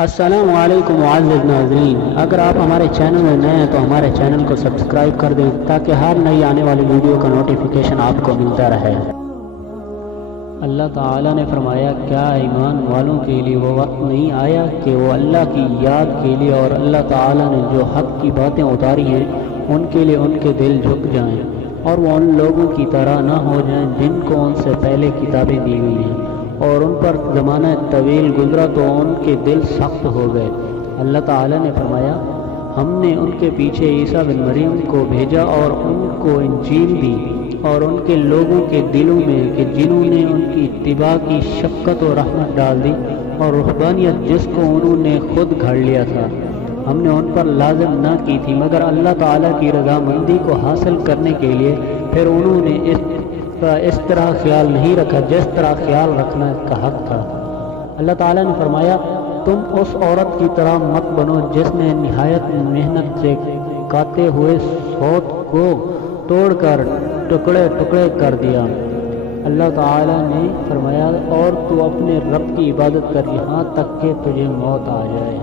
السلام علیکم معزز ناظرین، اگر آپ ہمارے چینل میں نئے ہیں تو ہمارے چینل کو سبسکرائب کر دیں تاکہ ہر نئی آنے والی ویڈیو کا نوٹیفیکیشن آپ کو ملتا رہے۔ اللہ تعالیٰ نے فرمایا، کیا ایمان والوں کے لیے وہ وقت نہیں آیا کہ وہ اللہ کی یاد کے لیے اور اللہ تعالیٰ نے جو حق کی باتیں اتاری ہیں ان کے لیے ان کے دل جھک جائیں اور وہ ان لوگوں کی طرح نہ ہو جائیں جن کو ان سے پہلے کتابیں دی ہوئی ہیں اور ان پر زمانہ طویل گزرا تو ان کے دل سخت ہو گئے۔ اللہ تعالیٰ نے فرمایا، ہم نے ان کے پیچھے عیسیٰ بن مریم کو بھیجا اور ان کو انجیل دی اور ان کے لوگوں کے دلوں میں کہ جنہوں نے ان کی اتباع کی شفقت و رحمت ڈال دی اور رہبانیت جس کو انہوں نے خود گھڑ لیا تھا ہم نے ان پر لازم نہ کی تھی مگر اللہ تعالیٰ کی رضامندی کو حاصل کرنے کے لیے، پھر انہوں نے اس طرح خیال نہیں رکھا جس طرح خیال رکھنا کا حق تھا۔ اللہ تعالیٰ نے فرمایا، تم اس عورت کی طرح مت بنو جس نے نہایت محنت سے کاتے ہوئے سوت کو توڑ کر ٹکڑے ٹکڑے کر دیا۔ اللہ تعالیٰ نے فرمایا، اور تو اپنے رب کی عبادت کر یہاں تک کہ تجھے موت آ جائے۔